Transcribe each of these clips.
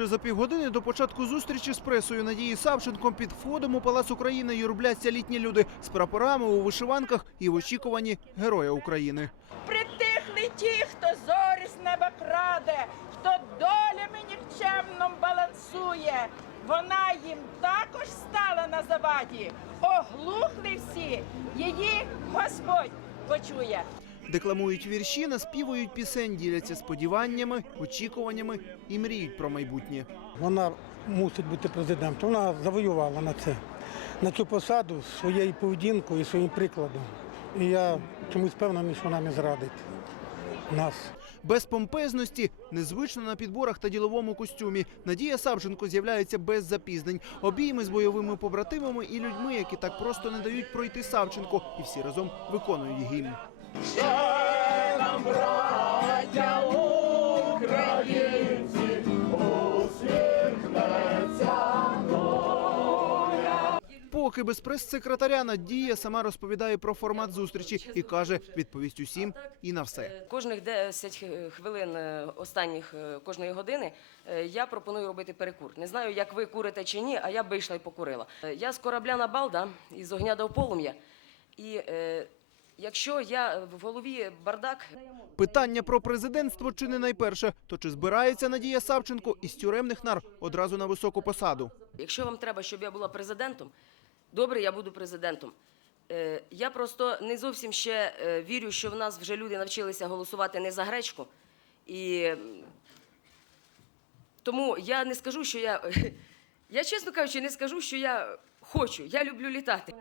Ще за півгодини до початку зустрічі з пресою Надії Савченко під входом у Палац України юрбляться літні люди з прапорами у вишиванках і в очікуванні Героя України. Притихли ті, хто зорі з неба краде, хто долями нікчемном балансує. Вона їм також стала на заваді. Оглухли всі, її Господь почує. Декламують вірші, наспівують пісень, діляться сподіваннями, очікуваннями і мріють про майбутнє. Вона мусить бути президентом. Вона завоювала на це, на цю посаду своєю поведінкою і своїм прикладом. І я чомусь впевнений, що вона не зрадить нас. Без помпезності, незвично на підборах та діловому костюмі. Надія Савченко з'являється без запізнень. Обійми з бойовими побратимами і людьми, які так просто не дають пройти Савченко, і всі разом виконують гімн. Поки без прес-секретаря Надія сама розповідає про формат зустрічі і каже, відповість усім і на все. Кожних 10 хвилин е, останніх е, кожної години е, я пропоную робити перекур. Не знаю, як ви курите чи ні, а я б вийшла і покурила. Я з корабля на бал, да, із огня до полум'я. І е, якщо я в голові бардак, Питання про президентство чи не найперше, то чи збирається Надія Савченко із тюремних нар одразу на високу посаду? якщо вам треба, щоб я була президентом, добре, я буду президентом. Е, Я просто не зовсім ще е, вірю, що в нас вже люди навчилися голосувати не за гречку. І тому я не скажу, що я. Я, чесно кажучи, не скажу, що я хочу. Я люблю літати.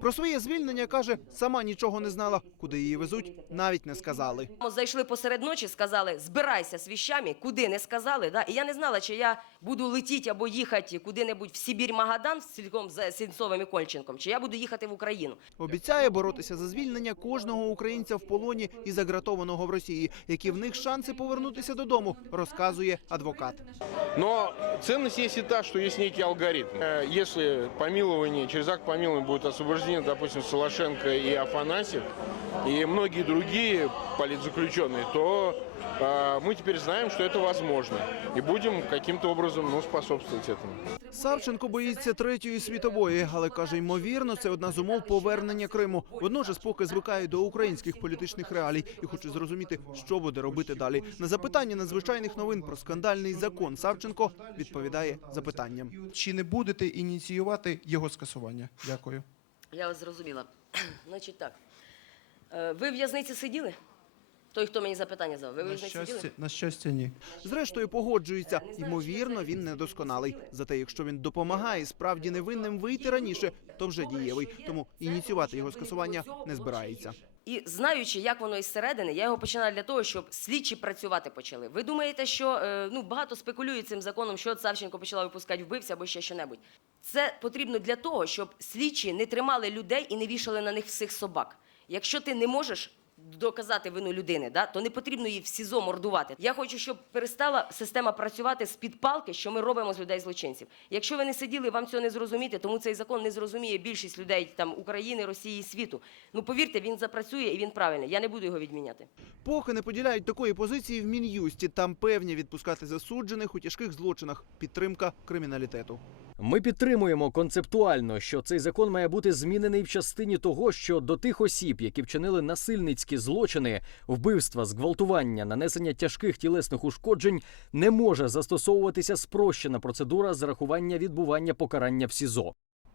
Про своє звільнення каже, сама нічого не знала, куди її везуть, навіть не сказали. Зайшли посеред ночі, сказали, збирайся з віщами, куди не сказали. Да? І я не знала, чи я буду летіти або їхати куди-небудь в Сибір Магадан цілком з Сінцовим і Кольченком, чи я буду їхати в Україну. Обіцяє боротися за звільнення кожного українця в полоні і загратованого в Росії, які в них шанси повернутися додому, розказує адвокат. Но ценность есть и та, что есть некий алгоритм. Э, Если помилование, через акт помилования будут освобождены, допустим, Солошенко и Афанасьев, и многие другие политзаключенные, то э, мы теперь знаем, что это возможно. И будем каким-то образом ну, способствовать этому. Савченко боїться третьої світової, але каже, ймовірно, це одна з умов повернення Криму. Водночас, поки звикає до українських політичних реалій і хоче зрозуміти, що буде робити далі. На запитання надзвичайних новин про скандальний закон Савченко відповідає запитанням. Чи не будете ініціювати його скасування? Дякую. Я вас зрозуміла. Значить так. Е, Ви в в'язниці сиділи? Той, хто мені запитання задав, ви На сиділи? щастя, на щастя, ні. Зрештою, погоджується. Ймовірно, він недосконалий. Зате, якщо він допомагає справді невинним вийти раніше, то вже дієвий. Тому ініціювати його скасування не збирається. І знаючи, як воно із середини, я його починала для того, щоб слідчі працювати почали. Ви думаєте, що е, ну багато спекулюють цим законом, що от Савченко почала випускати вбивця або ще що-небудь. Це потрібно для того, щоб слідчі не тримали людей і не вішали на них всіх собак. Якщо ти не можеш доказати вину людини, да, то не потрібно її в СІЗО мордувати. Я хочу, щоб перестала система працювати з під палки, що ми робимо з людей злочинців. Якщо ви не сиділи, вам цього не зрозуміти, тому цей закон не зрозуміє більшість людей там України, Росії, світу. Ну повірте, він запрацює і він правильний. Я не буду його відміняти. Поки не поділяють такої позиції в мін'юсті. Там певні відпускати засуджених у тяжких злочинах. Підтримка криміналітету. Ми підтримуємо концептуально, що цей закон має бути змінений в частині того, що до тих осіб, які вчинили насильницькі злочини, вбивства, зґвалтування, нанесення тяжких тілесних ушкоджень, не може застосовуватися спрощена процедура зарахування відбування покарання в СІЗО.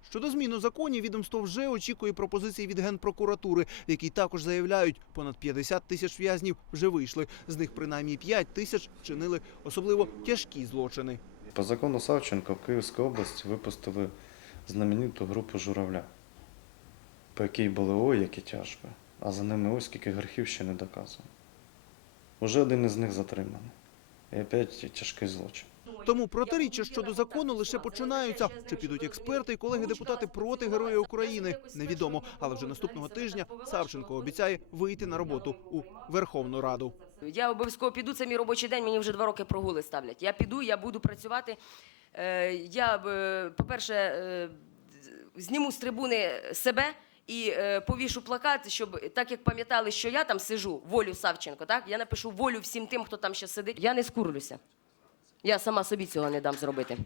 Щодо зміну законів, відомство вже очікує пропозиції від генпрокуратури, в якій також заявляють, понад 50 тисяч в'язнів вже вийшли. З них принаймні 5 тисяч чинили особливо тяжкі злочини. По закону Савченко в Київській області випустили знамениту групу журавля, по якій були ой, які тяжби, а за ними ось скільки гріхів ще не доказано. Уже один із них затриманий. І опять тяжкий злочин. Тому протиріччя щодо закону лише починаються. Чи підуть експерти і колеги-депутати проти героя України? Невідомо. Але вже наступного тижня Савченко обіцяє вийти на роботу у Верховну Раду. Я обов'язково піду. Це мій робочий день. Мені вже два роки прогули ставлять. Я піду, я буду працювати. Е, я, е, по-перше, е, зніму з трибуни себе. І повішу плакат, щоб так як пам'ятали, що я там сижу, волю Савченко, так я напишу волю всім тим, хто там ще сидить. Я не скурлюся. Я сама собі цього не дам зробити.